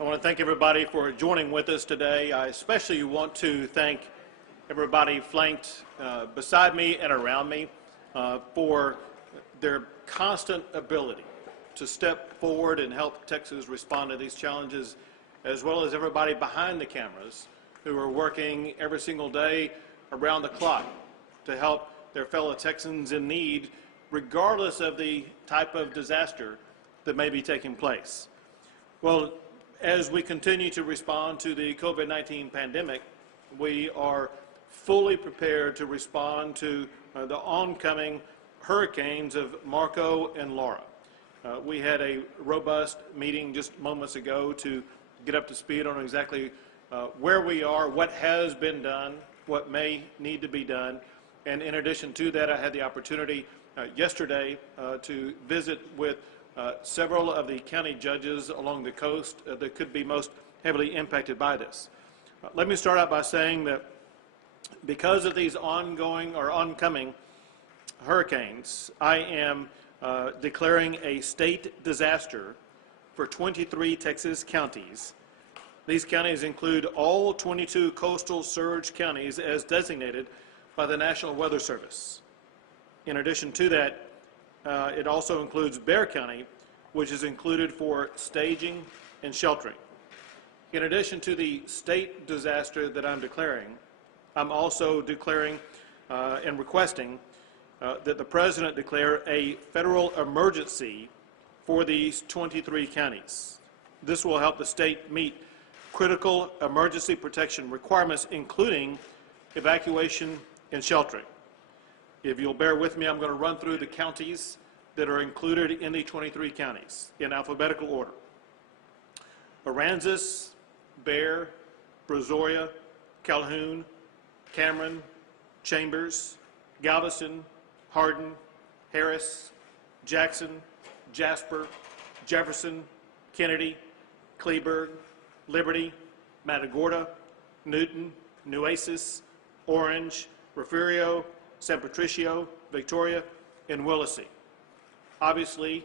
I want to thank everybody for joining with us today. I especially want to thank everybody flanked beside me and around me for their constant ability to step forward and help Texas respond to these challenges, as well as everybody behind the cameras who are working every single day around the clock to help their fellow Texans in need, regardless of the type of disaster that may be taking place. Well, as we continue to respond to the COVID-19 pandemic, we are fully prepared to respond to the oncoming hurricanes of Marco and Laura. We had a robust meeting just moments ago to get up to speed on exactly where we are, what has been done, what may need to be done. And in addition to that, I had the opportunity yesterday to visit with several of the county judges along the coast that could be most heavily impacted by this. Let me start out by saying that because of these ongoing or oncoming hurricanes, I am declaring a state disaster for 23 Texas counties. These counties include all 22 coastal surge counties as designated by the National Weather Service. In addition to that, it also includes Bexar County, which is included for staging and sheltering. In addition to the state disaster that I'm declaring, I'm also declaring and requesting that the President declare a federal emergency for these 23 counties. This will help the state meet critical emergency protection requirements, including evacuation and sheltering. If you'll bear with me, I'm going to run through the counties that are included in the 23 counties in alphabetical order: Aransas, Bexar, Brazoria, Calhoun, Cameron, Chambers, Galveston, Hardin, Harris, Jackson, Jasper, Jefferson, Kennedy, Kleberg, Liberty, Matagorda, Newton, Nueces, Orange, Refugio, San Patricio, Victoria, and Willacy. Obviously,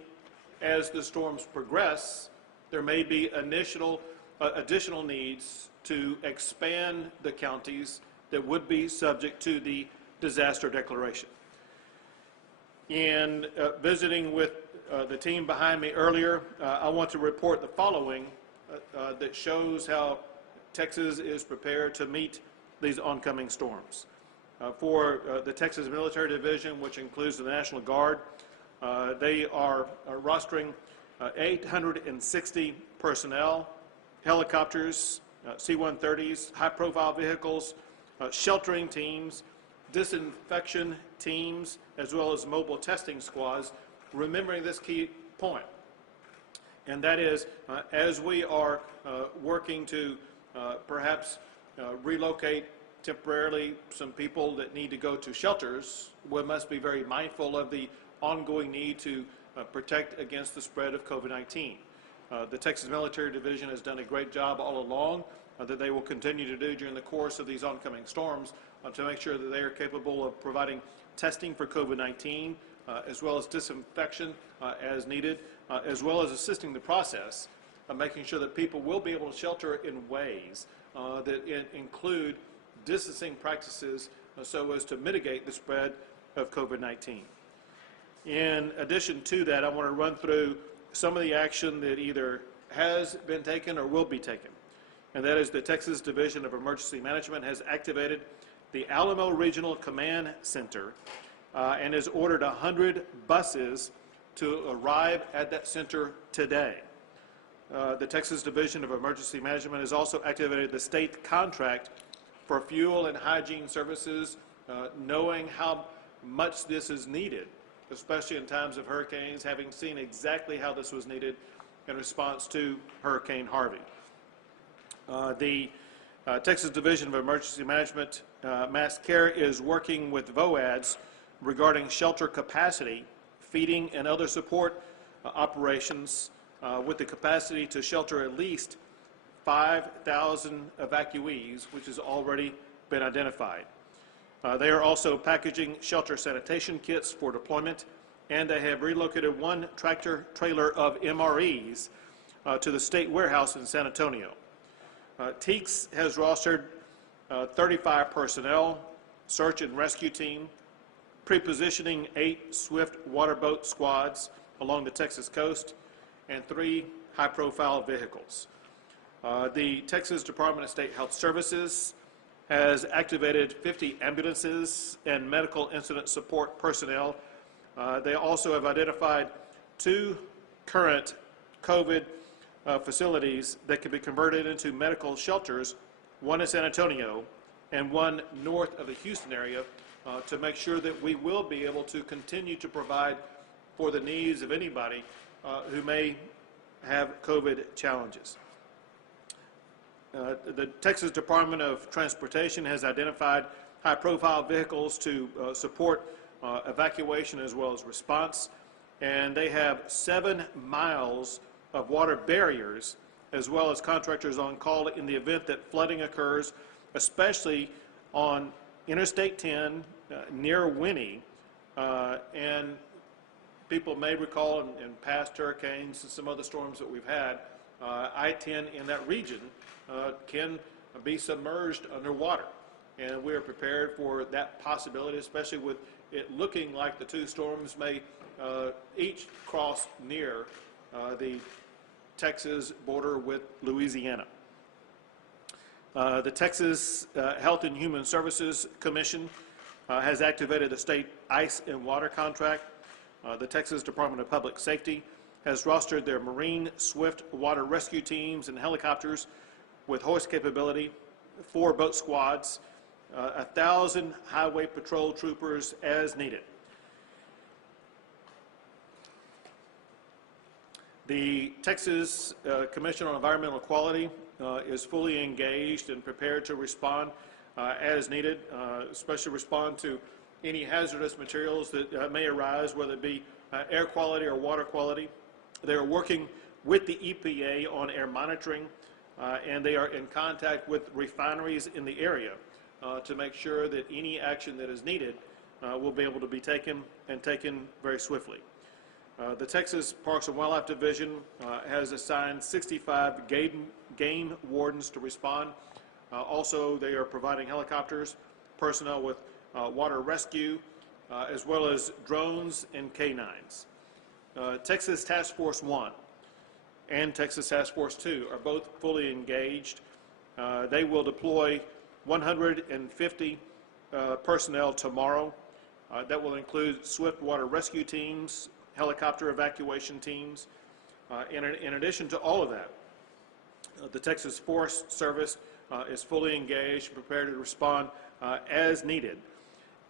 as the storms progress, there may be additional needs to expand the counties that would be subject to the disaster declaration. In visiting with the team behind me earlier, I want to report the following that shows how Texas is prepared to meet these oncoming storms. For the Texas Military Division, which includes the National Guard, they are rostering 860 personnel, helicopters, C-130s, high-profile vehicles, sheltering teams, disinfection teams, as well as mobile testing squads, remembering this key point. And that is, as we are working to perhaps relocate temporarily some people that need to go to shelters, we must be very mindful of the ongoing need to protect against the spread of COVID-19. The Texas Military Division has done a great job all along that they will continue to do during the course of these oncoming storms to make sure that they are capable of providing testing for COVID-19 as well as disinfection as needed, as well as assisting the process of making sure that people will be able to shelter in ways that include distancing practices so as to mitigate the spread of COVID-19. In addition to that, I want to run through some of the action that either has been taken or will be taken. And that is the Texas Division of Emergency Management has activated the Alamo Regional Command Center and has ordered 100 buses to arrive at that center today. The Texas Division of Emergency Management has also activated the state contract for fuel and hygiene services, knowing how much this is needed, especially in times of hurricanes, having seen exactly how this was needed in response to Hurricane Harvey. The Texas Division of Emergency Management, Mass Care, is working with VOADS regarding shelter capacity, feeding, and other support operations with the capacity to shelter at least 5,000 evacuees, which has already been identified. They are also packaging shelter sanitation kits for deployment, and they have relocated one tractor trailer of MREs to the State Warehouse in San Antonio. TEACS has rostered 35 personnel, search and rescue team, pre-positioning 8 swift water boat squads along the Texas coast, and 3 high-profile vehicles. The Texas Department of State Health Services has activated 50 ambulances and medical incident support personnel. They also have identified 2 current COVID facilities that can be converted into medical shelters, one in San Antonio and one north of the Houston area, to make sure that we will be able to continue to provide for the needs of anybody who may have COVID challenges. The Texas Department of Transportation has identified high-profile vehicles to support evacuation as well as response, and they have 7 miles of water barriers as well as contractors on call in the event that flooding occurs, especially on Interstate 10 near Winnie. And people may recall in past hurricanes and some other storms that we've had, I-10 in that region can be submerged underwater. And we are prepared for that possibility, especially with it looking like the 2 storms may each cross near the Texas border with Louisiana. The Texas Health and Human Services Commission has activated the state ice and water contract. The Texas Department of Public Safety has rostered their Marine Swift water rescue teams and helicopters with hoist capability, 4 boat squads, 1,000 highway patrol troopers as needed. The Texas Commission on Environmental Quality is fully engaged and prepared to respond as needed, especially respond to any hazardous materials that may arise, whether it be air quality or water quality. They are working with the EPA on air monitoring, and they are in contact with refineries in the area to make sure that any action that is needed will be able to be taken and taken very swiftly. The Texas Parks and Wildlife Division has assigned 65 game wardens to respond. Also, they are providing helicopters, personnel with water rescue, as well as drones and canines. Texas Task Force 1 and Texas Task Force 2 are both fully engaged. They will deploy 150 personnel tomorrow. That will include swift water rescue teams, helicopter evacuation teams. In addition to all of that, the Texas Forest Service is fully engaged and prepared to respond as needed.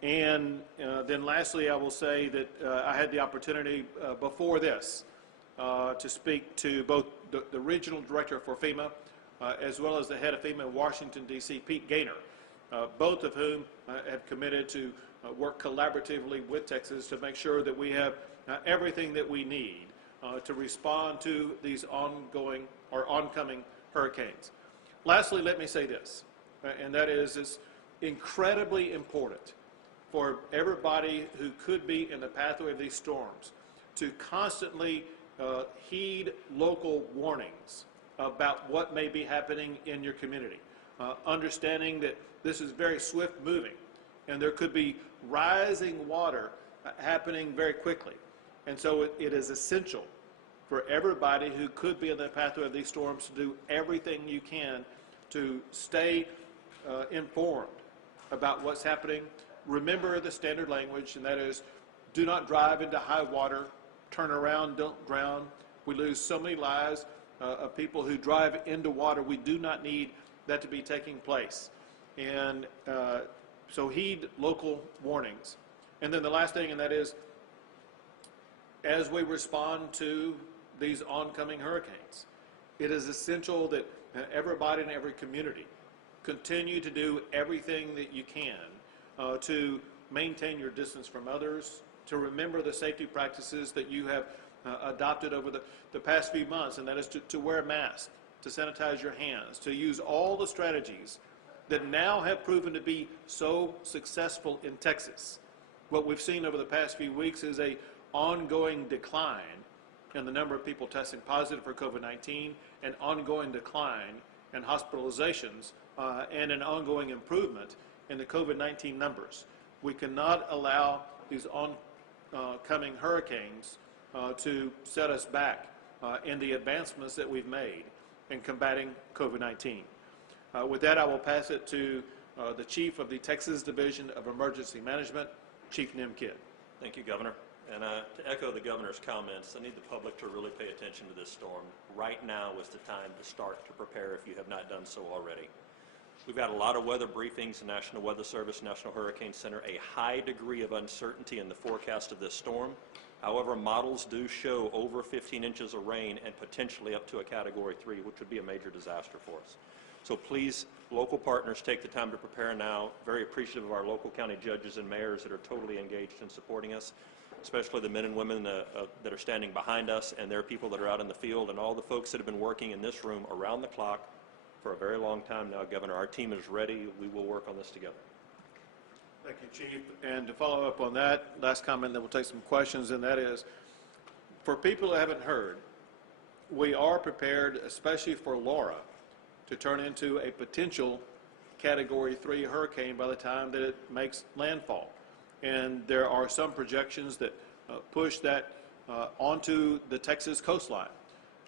And then lastly, I will say that I had the opportunity before this to speak to both the regional director for FEMA as well as the head of FEMA in Washington, D.C., Pete Gaynor, both of whom have committed to work collaboratively with Texas to make sure that we have everything that we need to respond to these ongoing or oncoming hurricanes. Lastly, let me say this, and that is it's incredibly important for everybody who could be in the pathway of these storms to constantly heed local warnings about what may be happening in your community, understanding that this is very swift moving and there could be rising water happening very quickly. And so it is essential for everybody who could be in the pathway of these storms to do everything you can to stay informed about what's happening. Remember the standard language, and that is, do not drive into high water, turn around, don't drown. We lose so many lives of people who drive into water. We do not need that to be taking place. And so heed local warnings. And then the last thing, and that is, as we respond to these oncoming hurricanes, it is essential that everybody in every community continue to do everything that you can to maintain your distance from others, to remember the safety practices that you have adopted over the past few months, and that is to wear a mask, to sanitize your hands, to use all the strategies that now have proven to be so successful in Texas. What we've seen over the past few weeks is a ongoing decline in the number of people testing positive for COVID-19, an ongoing decline in hospitalizations, and an ongoing improvement in the COVID-19 numbers. We cannot allow these oncoming hurricanes to set us back in the advancements that we've made in combating COVID-19. With that, I will pass it to the Chief of the Texas Division of Emergency Management, Chief Nim Kidd. Thank you, Governor. And to echo the Governor's comments, I need the public to really pay attention to this storm. Right now is the time to start to prepare if you have not done so already. We've got a lot of weather briefings, the National Weather Service, National Hurricane Center, a high degree of uncertainty in the forecast of this storm. However, models do show over 15 inches of rain and potentially up to a Category 3, which would be a major disaster for us. So please, local partners, take the time to prepare now. Very appreciative of our local county judges and mayors that are totally engaged in supporting us, especially the men and women that are standing behind us, and their people that are out in the field, and all the folks that have been working in this room around the clock for a very long time now, Governor. Our team is ready. We will work on this together. Thank you, Chief. And to follow up on that, last comment, then we'll take some questions, and that is, for people who haven't heard, we are prepared, especially for Laura, to turn into a potential Category 3 hurricane by the time that it makes landfall. And there are some projections that push that onto the Texas coastline.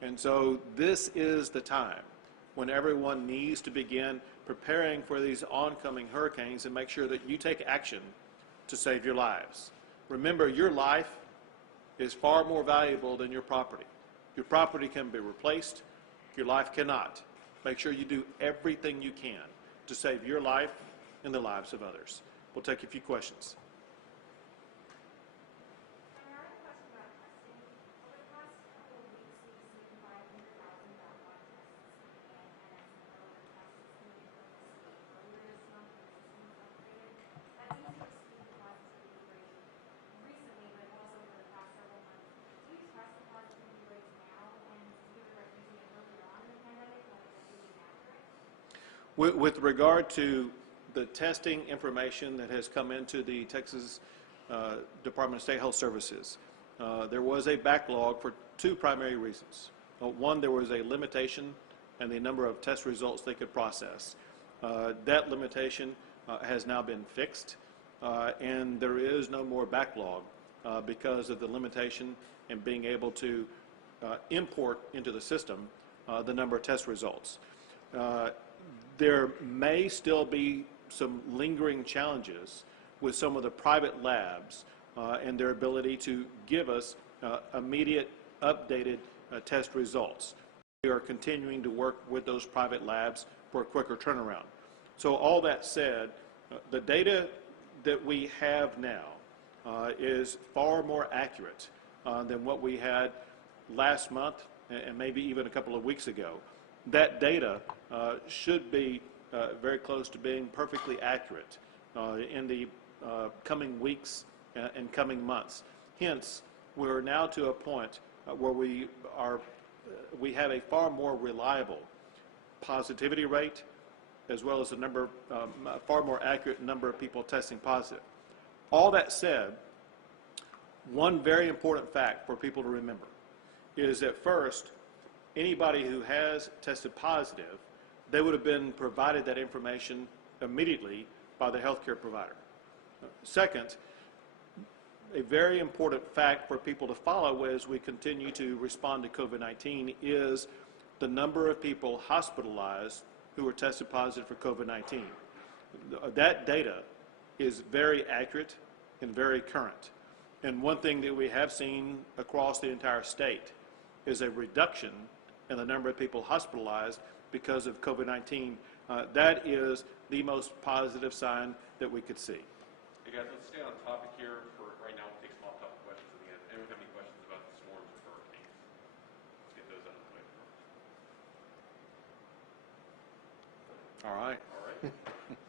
And so this is the time when everyone needs to begin preparing for these oncoming hurricanes and make sure that you take action to save your lives. Remember, your life is far more valuable than your property. Your property can be replaced, your life cannot. Make sure you do everything you can to save your life and the lives of others. We'll take a few questions. With regard to the testing information that has come into the Texas Department of State Health Services, there was a backlog for two primary reasons. One, there was a limitation in the number of test results they could process. That limitation has now been fixed, and there is no more backlog because of the limitation in being able to import into the system the number of test results. There may still be some lingering challenges with some of the private labs and their ability to give us immediate, updated test results. We are continuing to work with those private labs for a quicker turnaround. So all that said, the data that we have now is far more accurate than what we had last month and maybe even a couple of weeks ago. That data should be very close to being perfectly accurate in the coming weeks and coming months. Hence, we're now to a point where we have a far more reliable positivity rate, as well as a far more accurate number of people testing positive. All that said, one very important fact for people to remember is that first, anybody who has tested positive, they would have been provided that information immediately by the healthcare provider. Second, a very important fact for people to follow as we continue to respond to COVID-19 is the number of people hospitalized who were tested positive for COVID-19. That data is very accurate and very current. And one thing that we have seen across the entire state is a reduction in the number of people hospitalized because of COVID-19. That is the most positive sign that we could see. Hey guys, let's stay on topic here for right now. We'll take some off-topic questions at the end. Anyone have any questions about the storms or hurricanes? Let's get those out of the way first. All right. All right.